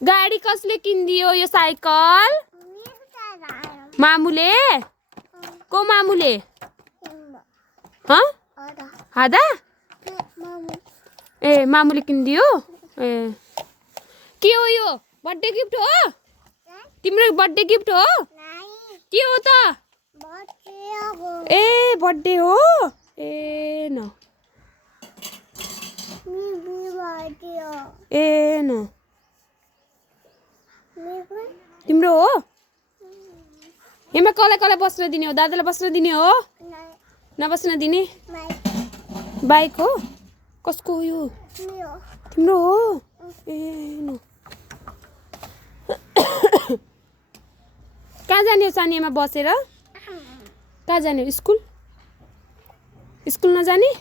गाडी कसले किनिदियो यो साइकल? मामुले? को मामुले? हादा? ए मामुले किनिदियो? ए के हो यो? बर्थडे गिफ्ट हो? तिम्रो बर्थडे गिफ्ट हो? के हो त? ए बर्थडे हो? ए न ए न तिम्रो हो? यहाँ कसलाई कसलाई बस्न दिने हो? दादालाई बस्न दिने हो? नबस्न दिने? बाइक हो? कसको हो यो? तिम्रो हो? ए न कहाँ जाने हो सानीमा बसेर? कहाँ जाने हो? स्कुल नजाने?